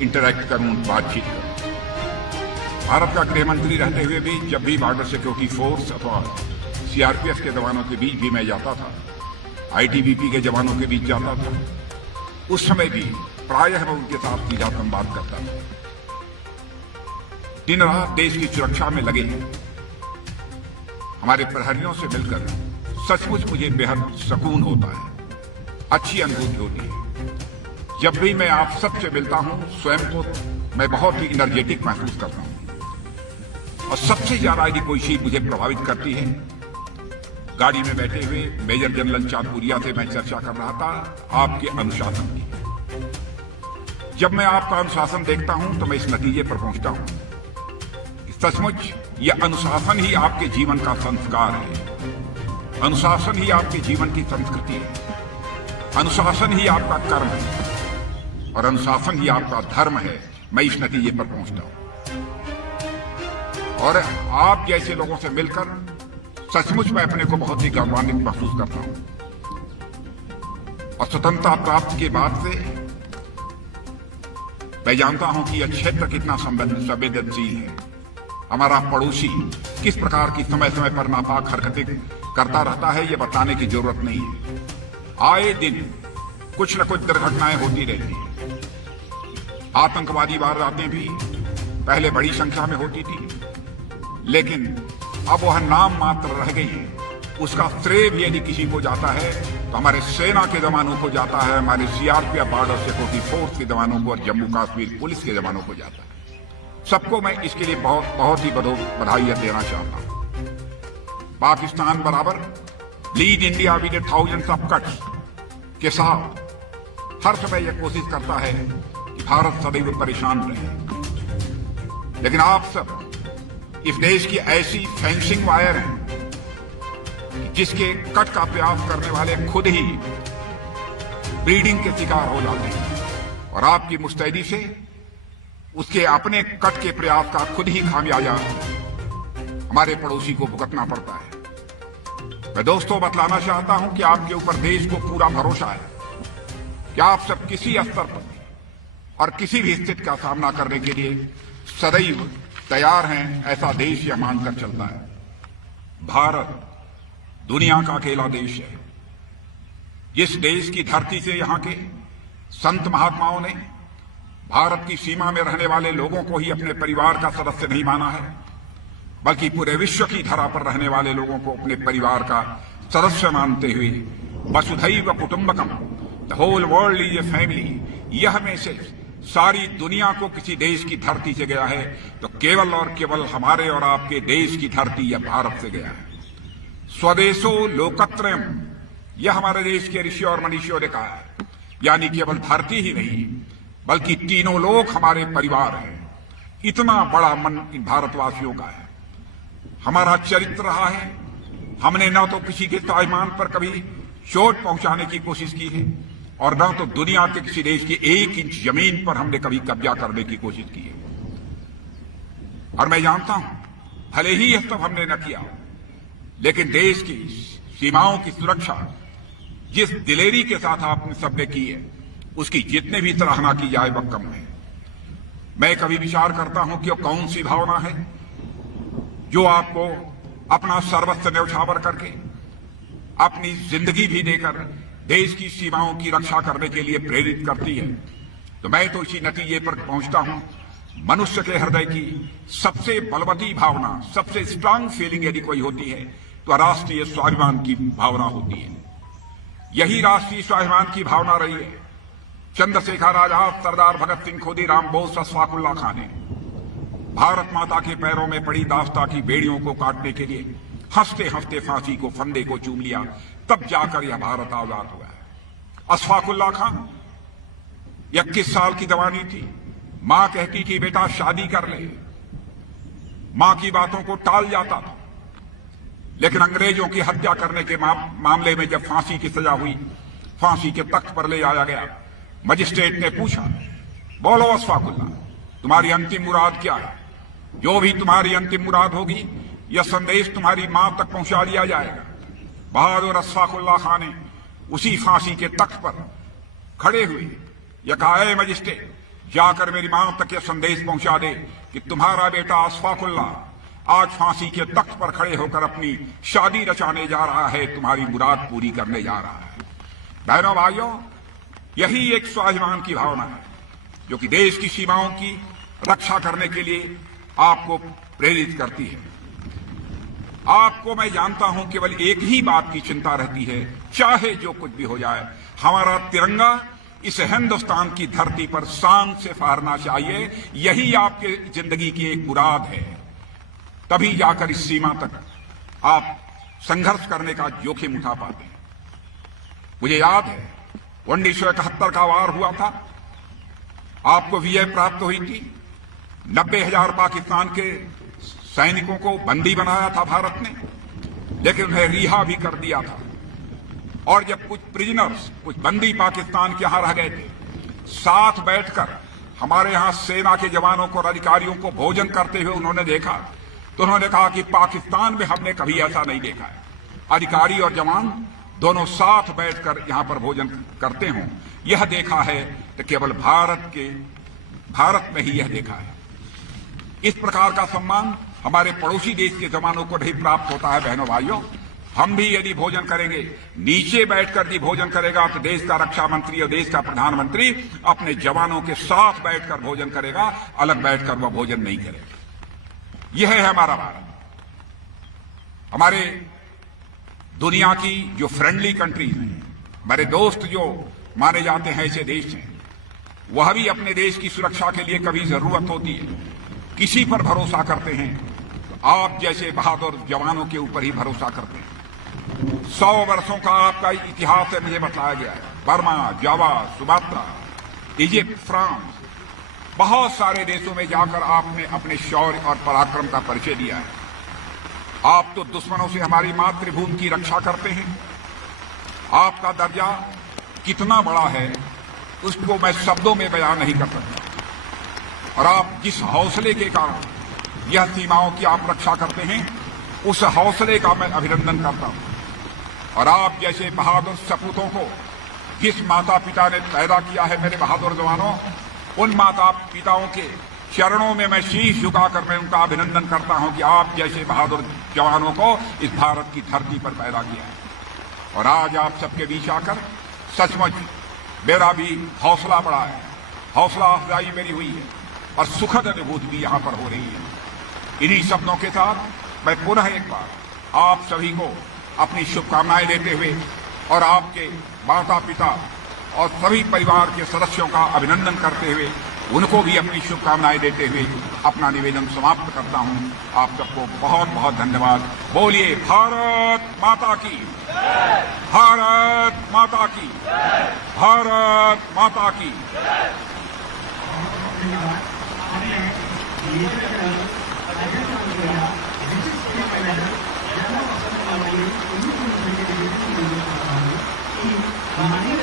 Interact करूं, बातचीत करूं। भारत का गृह मंत्री रहते हुए भी जब भी बॉर्डर सिक्योरिटी फोर्स अथवा सीआरपीएफ के जवानों के बीच भी मैं जाता था, आईटीबीपी के जवानों के बीच जाता था, उस समय भी प्रायः मैं उनके साथ सीधा संवाद करता था। दिन रात देश की सुरक्षा में लगे हमारे प्रहरियों से मिलकर सचमुच मुझे बेहद सुकून होता है, अच्छी अनुभूति होती है। जब भी मैं आप सबसे मिलता हूं, स्वयं को मैं बहुत ही एनर्जेटिक महसूस करता हूं। और सबसे ज्यादा यदि कोई चीज मुझे प्रभावित करती है, गाड़ी में बैठे हुए मेजर जनरल चांदपुरिया से मैं चर्चा कर रहा था आपके अनुशासन की। जब मैं आपका अनुशासन देखता हूं तो मैं इस नतीजे पर पहुंचता हूं, सचमुच यह अनुशासन ही आपके जीवन का संस्कार है, अनुशासन ही आपके जीवन की संस्कृति है, अनुशासन ही आपका कर्म है और अनुशासन ही आपका धर्म है। मैं इस नतीजे पर पहुंचता हूं और आप जैसे लोगों से मिलकर सचमुच मैं अपने को बहुत ही गौरवान्वित महसूस करता हूं। और स्वतंत्रता प्राप्त के बाद से मैं जानता हूं कि यह क्षेत्र कितना संवेदनशील है। हमारा पड़ोसी किस प्रकार की समय समय पर नापाक हरकतें करता रहता है, यह बताने की जरूरत नहीं है। आए दिन कुछ न कुछ दुर्घटनाएं होती रहती हैं। आतंकवादी वारदातें भी पहले बड़ी संख्या में होती थी, लेकिन अब वह नाम मात्र रह गई है। उसका श्रेय भी यदि किसी को जाता है तो हमारे सेना के जवानों को जाता है, हमारे सीआरपीएफ बॉर्डर सिक्योरिटी फोर्स के जवानों को और जम्मू कश्मीर पुलिस के जवानों को जाता है। सबको मैं इसके लिए बहुत ही बधाई देना चाहता हूं। पाकिस्तान बराबर lead India with thousands of cuts के साथ हर समय यह कोशिश करता है कि भारत सदैव परेशान रहे। लेकिन आप सब इस देश की ऐसी फेंसिंग वायर हैं जिसके कट का प्रयास करने वाले खुद ही ब्रीडिंग के शिकार हो जाते हैं और आपकी मुस्तैदी से उसके अपने कट के प्रयास का खुद ही खामियाजा हमारे पड़ोसी को भुगतना पड़ता है। मैं दोस्तों बतलाना चाहता हूं कि आपके ऊपर देश को पूरा भरोसा है कि आप सब किसी स्तर पर और किसी भी स्थिति का सामना करने के लिए सदैव तैयार हैं, ऐसा देश यह मानकर चलता है। भारत दुनिया का अकेला देश है जिस देश की धरती से यहां के संत महात्माओं ने भारत की सीमा में रहने वाले लोगों को ही अपने परिवार का सदस्य नहीं माना है, बल्कि पूरे विश्व की धरा पर रहने वाले लोगों को अपने परिवार का सदस्य मानते हुए वसुधैव कुटुंबकम, the whole world is a family, यह मैसेज सारी दुनिया को किसी देश की धरती से गया है तो केवल और केवल हमारे और आपके देश की धरती या भारत से गया है। स्वदेशो लोकत्रयम, यह हमारे देश के ऋषि और मनीषियों ने कहा है। यानी केवल धरती ही नहीं बल्कि तीनों लोग हमारे परिवार हैं। इतना बड़ा मन इन भारतवासियों का है। हमारा चरित्र रहा है, हमने न तो किसी के स्वाभिमान पर कभी चोट पहुंचाने की कोशिश की है और न तो दुनिया के किसी देश की 1 इंच जमीन पर हमने कभी कब्जा करने की कोशिश की है। और मैं जानता हूं भले ही यह सब हमने न किया, लेकिन देश की सीमाओं की सुरक्षा जिस दिलेरी के साथ आपने सबने की है, उसकी जितने भी सराहना की जाए वह कम है। मैं कभी विचार करता हूं कि वो कौन सी भावना है जो आपको अपना सर्वस्व न्यौछावर करके अपनी जिंदगी भी देकर देश की सीमाओं की रक्षा करने के लिए प्रेरित करती है। तो मैं तो इसी नतीजे पर पहुंचता हूं, मनुष्य के हृदय की सबसे बलवती भावना, सबसे स्ट्रांग फीलिंग यदि कोई होती है तो राष्ट्रीय स्वाभिमान की भावना होती है। यही राष्ट्रीय स्वाभिमान की भावना रही है चंद्रशेखर आजाद, सरदार भगत सिंह, खुदीराम बोस, अशफाक उल्लाह खां ने भारत माता के पैरों में पड़ी दास्ता की बेड़ियों को काटने के लिए हंसते हंसते फांसी को फंदे को चूम लिया, तब जाकर यह भारत आजाद हुआ है। अशफाक उल्लाह खां 21 साल की जवानी थी, मां कहती थी बेटा शादी कर ले, मां की बातों को टाल जाता था। लेकिन अंग्रेजों की हत्या करने के मामले में जब फांसी की सजा हुई, फांसी के तख्त पर ले आया गया, मजिस्ट्रेट ने पूछा, बोलो अशफाक उल्लाह, तुम्हारी अंतिम मुराद क्या है? जो भी तुम्हारी अंतिम मुराद होगी यह संदेश तुम्हारी मां तक पहुंचा दिया जाएगा। बहादुर अशफाक उल्लाह खां ने उसी फांसी के तख्त पर खड़े हुए यह कहा, मजिस्ट्रेट, जाकर मेरी मां तक यह संदेश पहुंचा दे कि तुम्हारा बेटा अशफाकुल्ला आज फांसी के तख्त पर खड़े होकर अपनी शादी रचाने जा रहा है, तुम्हारी मुराद पूरी करने जा रहा है। बहनों भाइयों, यही एक स्वाभिमान की भावना है जो कि देश की सीमाओं की रक्षा करने के लिए आपको प्रेरित करती है। आपको मैं जानता हूं केवल एक ही बात की चिंता रहती है, चाहे जो कुछ भी हो जाए, हमारा तिरंगा इस हिंदुस्तान की धरती पर शान से फहरना चाहिए। यही आपके जिंदगी की एक मुराद है। तभी जाकर इस सीमा तक आप संघर्ष करने का जोखिम उठा पाते हैं। मुझे याद है 1971 का वार हुआ था, आपको विजय प्राप्त हुई थी। 90,000 पाकिस्तान के सैनिकों को बंदी बनाया था भारत ने, लेकिन उन्हें रिहा भी कर दिया था। और जब कुछ प्रिजनर्स, कुछ बंदी पाकिस्तान के यहां रह गए थे, साथ बैठकर हमारे यहां सेना के जवानों को और अधिकारियों को भोजन करते हुए उन्होंने देखा, तो उन्होंने कहा कि पाकिस्तान में हमने कभी ऐसा नहीं देखा है, अधिकारी और जवान दोनों साथ बैठकर यहां पर भोजन करते हों। यह देखा है तो केवल भारत में ही यह देखा है। इस प्रकार का सम्मान हमारे पड़ोसी देश के जवानों को नहीं प्राप्त होता है। बहनों भाइयों, हम भी यदि भोजन करेंगे, नीचे बैठकर यदि भोजन करेगा तो देश का रक्षा मंत्री और देश का प्रधानमंत्री अपने जवानों के साथ बैठकर भोजन करेगा, अलग बैठकर वह भोजन नहीं करेगा। यह है हमारा भारत। हमारे दुनिया की जो फ्रेंडली कंट्रीज हैं, हमारे दोस्त जो माने जाते हैं ऐसे देश हैं, वह भी अपने देश की सुरक्षा के लिए कभी जरूरत होती है किसी पर भरोसा करते हैं तो आप जैसे बहादुर जवानों के ऊपर ही भरोसा करते हैं। 100 वर्षों का आपका इतिहास है, मुझे बताया गया है। बर्मा, जावा, सुमात्रा, इजिप्ट, फ्रांस, बहुत सारे देशों में जाकर आपने अपने शौर्य और पराक्रम का परिचय दिया है। आप तो दुश्मनों से हमारी मातृभूमि की रक्षा करते हैं। आपका दर्जा कितना बड़ा है उसको मैं शब्दों में बयान नहीं कर सकता। और आप जिस हौसले के कारण यह सीमाओं की आप रक्षा करते हैं, उस हौसले का मैं अभिनंदन करता हूं। और आप जैसे बहादुर सपूतों को जिस माता पिता ने पैदा किया है, मेरे बहादुर जवानों, उन माता पिताओं के चरणों में मैं शीश झुकाकर मैं उनका अभिनंदन करता हूं कि आप जैसे बहादुर जवानों को इस भारत की धरती पर पैदा किया है। और आज आप सबके बीच आकर सचमुच मेरा भी हौसला बढ़ा है, हौसला अफजाई मेरी हुई है और सुखद अनुभूति भी यहां पर हो रही है। इन्हीं शब्दों के साथ मैं पुनः एक बार आप सभी को अपनी शुभकामनाएं देते हुए और आपके माता पिता और सभी परिवार के सदस्यों का अभिनंदन करते हुए उनको भी अपनी शुभकामनाएं देते हुए अपना निवेदन समाप्त करता हूं। आप सबको बहुत बहुत धन्यवाद। बोलिए भारत माता की, भारत माता की, भारत माता की। हमारे